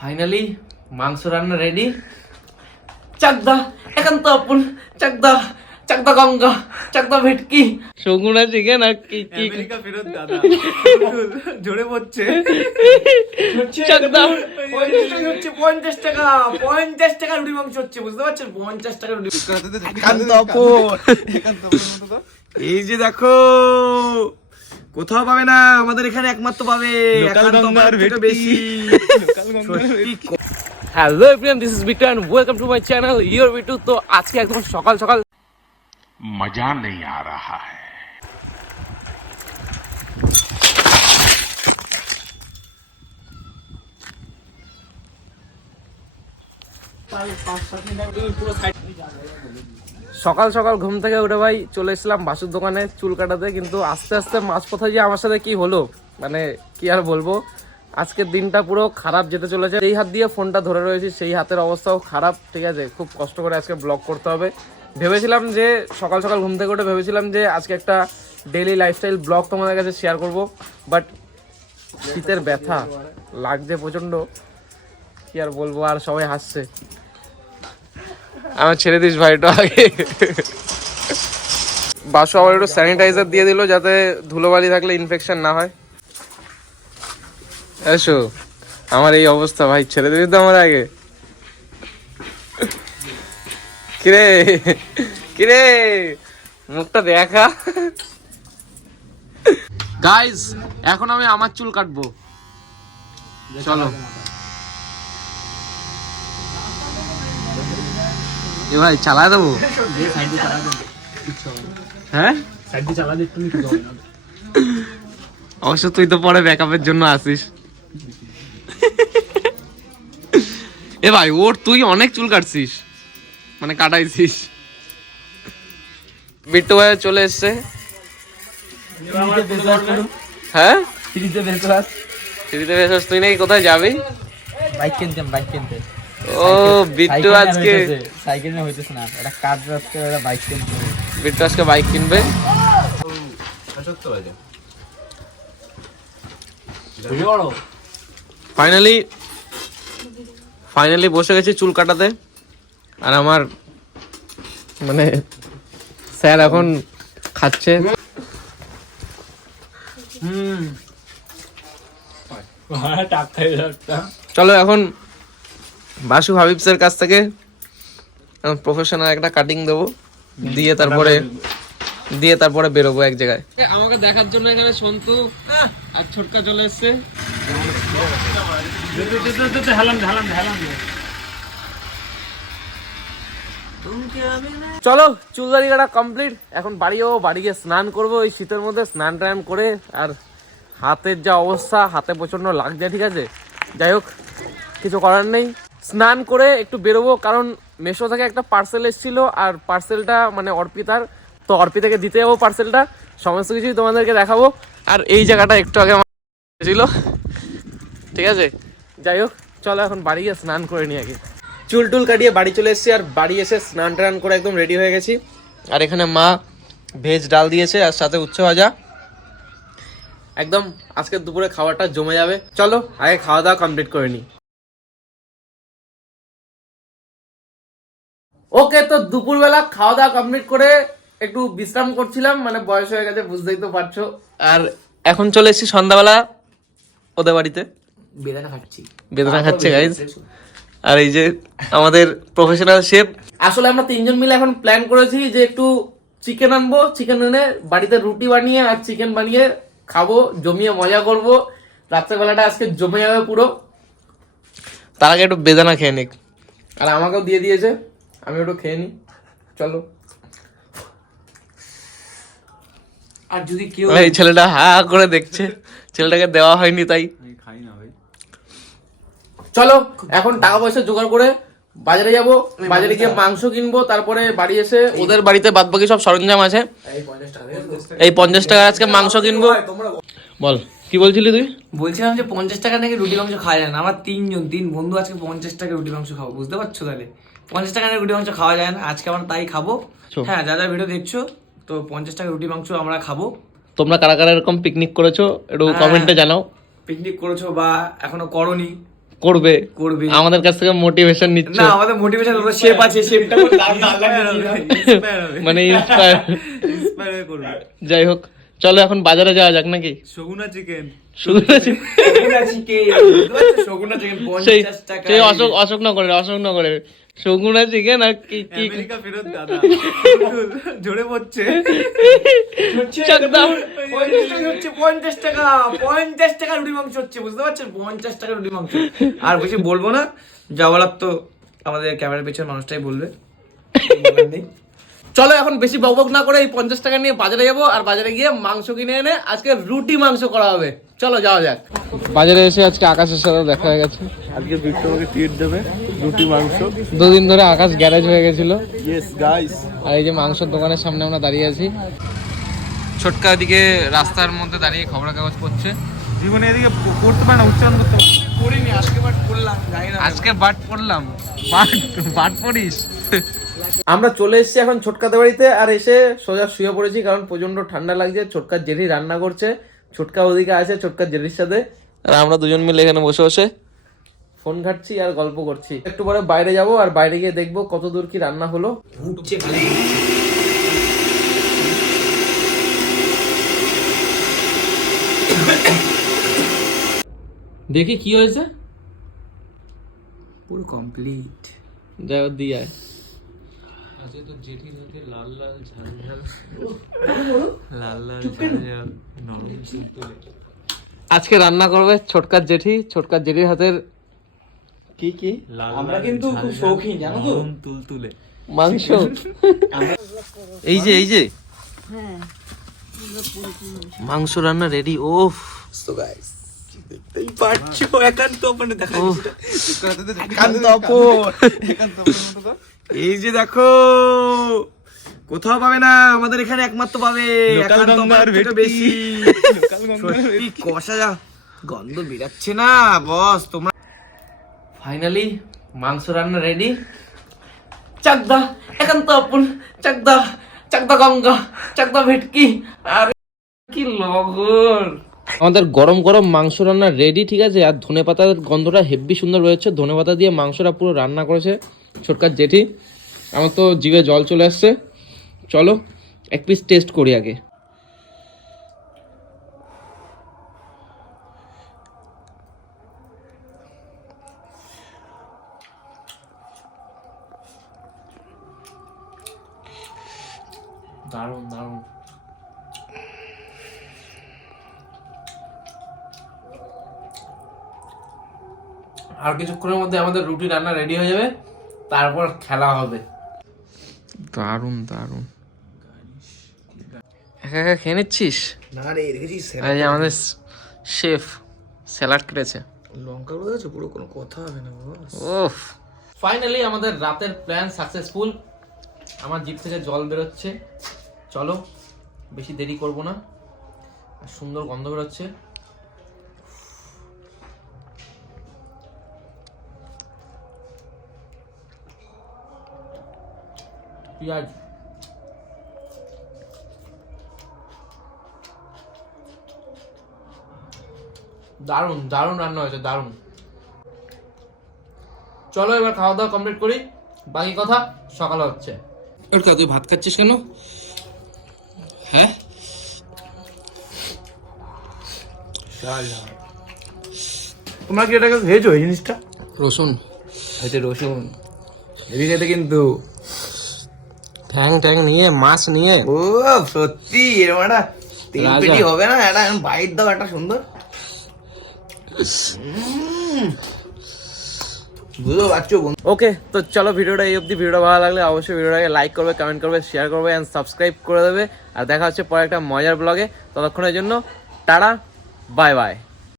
Finally মাংস রান্না ready. Chakdah একান্ত আপুল, চাকদা চাকদা গঙ্গা, চাকদা ভেটকি, সগুনা চিকেন আর কি কি আমেরিকা ফেরত দাদা জোরে পড়ছে। চাকদা 50 টাকা 50 টাকা রুটি মাংস হচ্ছে, বুঝতে পারছেন? 50 টাকা রুটি। এই যে দেখো, কোথাও পাবে না, আমাদের এখানে একমাত্র পাবে। বেশি hello everyone, this is Bittu and welcome to my channel your Bittu. তো আজকে একদম সকাল সকাল मजा नहीं आ रहा है। সকাল সকাল ঘুম থেকে উঠে ভাই চলে এসেছিলাম বাসুর দোকানে চুল কাটাতে, কিন্তু আস্তে আস্তে মাঝ পথে যে আমার সাথে কি হলো, মানে কি আর বলবো। আজকের দিনটা পুরো খারাপ যেতে চলেছে। এই হাত দিয়ে ফোনটা ধরে রয়েছি, সেই হাতের অবস্থাও খারাপ, ঠিক আছে। খুব কষ্ট করে আজকে ব্লগ করতে হবে। ভেবেছিলাম যে সকাল সকাল ঘুম থেকে উঠে ভেবেছিলাম যে আজকে একটা ডেইলি লাইফস্টাইল ব্লগ তোমাদের কাছে শেয়ার করব, বাট শীতের ব্যথা লাগছে প্রচণ্ড, কি আর বলবো। আর সবাই হাসছে, আমার ছেড়ে দিস ভাইটা আগে। বাসু আবার একটু স্যানিটাইজার দিয়ে দিল যাতে ধুলোবালি থাকলে ইনফেকশন না হয়। এসো, আমার এই অবস্থা ভাই, ছেড়ে দিবি তো আমার আগে। কিরে কিরে মুখটা দেখা। গাইস, এখন আমি আমার চুল কাটবো, চলো। এ ভাই চালায় দেবো, হ্যাঁ অবশ্য তুই তো পরে ব্যাকআপের জন্য আসিস। এ ভাই ওর তুই অনেক চুল কাটছিস, মানে কাটাইছিস। বিট্টু ভাই চলে এসছে। হ্যাঁ ফ্রিতে বেসস, তুই নাকি কোথায় যাবি? বাইক কিনতাম, বাইক কিনতে। ও বিট্টু আজকে সাইকেল নিয়ে হইতেছে না, এটা কাজ রাখতে একটা বাইক কিনতে। বিট্টু আজকে বাইক কিনবে। ফাইনালি বসে গেছি চুল কাটাতে। আর আমার মানে স্যার এখন খাচ্ছে। চলো এখন বাসু হাবিবসের কাছ থেকে প্রফেশনাল একটা কাটিং দেবো, দিয়ে তারপরে বেরোবো এক জায়গায়। আমাকে দেখার জন্য এখানে সন্তু আর ছোটকা চলে এসছে। চলো চুলদারি কাটা কমপ্লিট, এখন বাড়ি যাবো, বাড়ি গিয়ে স্নান করবো। এই শীতের মধ্যে স্নান টান করে, আর হাতের যা অবস্থা, হাতে প্রচন্ড লাগছে, ঠিক আছে। যাই হোক, কিছু করার নেই, স্নান করে একটু বেরোবো, কারণ মেশো থেকে একটা পার্সেল এসেছিল, আর পার্সেলটা মানে অর্পিতার, তো অর্পিতাকে দিতে যাবো পার্সেলটা। সমস্ত কিছুই তোমাদেরকে দেখাবো। আর এই জায়গাটা একটু আগে আমার ছিল, ঠিক আছে। যাই হোক, চলো এখন বাড়ি গিয়ে স্নান করে নিই আগে। চুল টুল কাটিয়ে বাড়ি চলে এসেছি, আর বাড়ি এসে স্নান টান করে একদম রেডি হয়ে গেছি। আর এখানে মা ভেজ ডাল দিয়েছে, আর সাথে উচ্ছে ভাজা। একদম আজকে দুপুরে খাবারটা জমে যাবে। চলো আগে খাওয়া দাওয়া কমপ্লিট করে নিই। ওকে, তো দুপুরবেলা খাওয়া দাওয়া কমপ্লিট করে একটু বিশ্রাম করছিলাম, মানে বয়স হয়ে গেছে বুঝতেই তো পারছো। আর এখন চলে এসেছি সন্ধ্যাবেলা ওদের বাড়িতে, বেদানা খাচ্ছে গাইজ। আর এই যে আমাদের প্রফেশনাল শেফ। আসলে আমরা তিনজন মিলে এখন প্ল্যান করেছি যে একটু চিকেন আনবো, চিকেন এনে বাড়িতে রুটি বানিয়ে আর চিকেন বানিয়ে খাবো, জমিয়ে মজা করবো। রাত্রেবেলাটা আজকে জমে যাবে পুরো। তার আগে একটু বেদানা খেয়ে নিক, আর আমাকেও দিয়ে দিয়েছে, আমি ওটা খেয়ে নিই। চলো। আর যদি কেউ এই ছেলেটা হা করে দেখছে, ছেলেটাকে দেওয়া হয়নি তাই। খাই না ভাই। চলো এখন টাকা পয়সা জোগাড় করে বাজারে যাব, বাজারে গিয়ে মাংস কিনবো, তারপরে বাড়ি এসে ওদের বাড়িতে বাদবাকি সব সরঞ্জাম আছে। এই 50 টাকা আজকে মাংস কিনবো। বল কি বলছিলি তুই? বলছিলাম যে 50 টাকা নাকি রুটি মাংস খাওয়া যায় না। আমরা তিন বন্ধু আজকে 50 টাকা রুটি মাংস খাবো, বুঝতে পারছো? তাহলে 50 টাকা রুটি মাংস খাওয়া যায় না, আজকে আমরা তাই খাবো। হ্যাঁ, যারা ভিডিও দেখছো, তো 50 টাকা রুটি মাংস আমরা খাবো। তোমরা কারা কারা এরকম পিকনিক করেছো একটু কমেন্টে জানাও। পিকনিক করেছো বা এখনো করোনি, করবে করবে। আমাদের কাছ থেকে মোটিভেশন নিচ্ছে না আমাদের মোটিভেশন হলো শেপ আছে, শেপটা করে মানে ইন্সপায়ার। করবে। যাই হোক চলো এখন বাজারে যাওয়া যাক নাকি? Saguna chicken, Saguna chicken। Saguna chicken সেই 50 টাকা। সেই অশোকনগরের সগুনা চিকেন আর কি কি আমেরিকা ফেরত দাদা। জোরে পড়ছে। চাকদা। 50 টাকা 50 টাকা রুটি মাংস হচ্ছে, বুঝতে পারছেন? 50 টাকা রুটি মাংস। আর বেশি বলবো না, যা বলার তো আমাদের ক্যামেরার পেছনে মানুষটাই বলবে। বলার নেই। চলো এখন বেশি বকবক না করে এই 50 টাকা নিয়ে বাজারে যাবো, আর বাজারে গিয়ে মাংস কিনে এনে আজকে রুটি মাংস করা হবে। চলো যাওয়া যাক। বাজারে এসে আজকে আকাশের সাথে দেখা হয়ে গেছে। আজকে বিট্টু আমাকে ট্রিট দেবে, রুটি মাংস। দুদিন ধরে আকাশ গ্যারেজ হয়ে গেছিল। ইয়েস গাইস, আর এই যে মাংসের দোকানের সামনে আমরা দাঁড়িয়ে আছি। ছোটকা দিকে রাস্তার মধ্যে দাঁড়িয়ে খবরের কাগজ পড়ছে। জীবনে এদিকে পড়তে পারে না, উচ্চারণ করতে পারে না। পড়িনি, আজকে বাট পড়লাম, জানি না। আজকে বাট পড়লাম। বাট পড়িস? আমরা চলে এসেছি এখন ছোটকাদের বাড়িতে, আর এসে সোজা শুয়ে পড়েছি কারণ প্রচন্ড ঠান্ডা লাগছে। ছোটকার জেঠি রান্না করছে, ছোটকা ওদিকে আছে ছোটকার জেঠির সাথে, আর আমরা দুজন মিলে এখানে বসে বসে ফোন ঘাটছি আর গল্প করছি। একটু পরে বাইরে যাব, আর বাইরে গিয়ে দেখবো কত দূর কি রান্না হলো। ঘুরছে খালি। দেখি কি হয়েছে। পুরো কমপ্লিট। যাই হোক দিয়ে আয়। আজকে রান্না করবে ছোটকার জেঠি, ছোটকার জেঠির হাতের কি কি আমরা কিন্তু খুব শৌখিন, জানো তো? তুলতুলে মাংস। এই যে মাংস রান্না রেডি। ওফ সো গাইস, দেখতেই পাচ্ছো একান্ত মানে দেখা এই যে দেখো, কোথাও পাবে না, আমাদের এখানে একমাত্র পাবে। একান্ত থেকে বেশি সত্যি কষা, যা গন্ধ বেরাচ্ছে না বস তোমরা। ফাইনালি মাংস রান্না রেডি। চাকদা একান্ত আপন, চাকদা চাকদা গঙ্গা, চাকদা ভেটকি, আর কি লগর। আমাদের গরম গরম মাংস রান্না রেডি, ঠিক আছে। আর ধনেপাতার গন্ধটা হেব্বি সুন্দর রয়েছে। ধনেপাতা দিয়ে মাংসটা পুরো রান্না করেছে ছোটকার জেঠি। আমার তো জিভে জল চলে আসছে। চলো এক পিস টেস্ট করি আগে। দারুণ দারুণ। আর কিছুক্ষণের মধ্যে আমাদের রুটি রান্না রেডি হয়ে যাবে, তারপর খেলা হবে। দারুণ দারুণ। একা একা খেয়ে নিচ্ছিস? না রে, দেখেছিস এই যে আমাদের শেফ স্যালাড কেটেছে। লঙ্কা গুলো আছে, পুরো কোনো কথা হবে না বস। ওফ, ফাইনালি আমাদের রাতের প্ল্যান সাকসেসফুল। আমার জিভ থেকে জল বেরোচ্ছে। চলো বেশি দেরি করব না। আর সুন্দর গন্ধ বেরোচ্ছে। পেঁয়াজ, দারুণ দারুণ রান্না হয়েছে, দারুণ। চলো এবার খাওয়া দাওয়া কমপ্লিট করি, বাকি কথা সকালে হচ্ছে। তুই ভাত খাচ্ছিস কেন? হ্যাঁ, তোমরা কি এটাকে খেয়েছো এই জিনিসটা? রসুন, এটা রসুন হেভি খেতে কিন্তু। ঠ্যাং ট্যাং নিয়ে মাছ নিয়ে, ও সত্যি এরকম একটা তিন রাজা। পেটি হবে না? একটা বাইট দাও একটা সুন্দর। বুঝতে পারছো? ওকে, তো চলো ভিডিওটা এই অবধি। ভিডিওটা ভালো লাগলে অবশ্যই ভিডিওটাকে লাইক করবে, কমেন্ট করবে, শেয়ার করবে এন্ড সাবস্ক্রাইব করে দেবে। আর দেখা হচ্ছে পরে একটা মজার ব্লগে। ততক্ষণের জন্য টাটা, বাই বাই।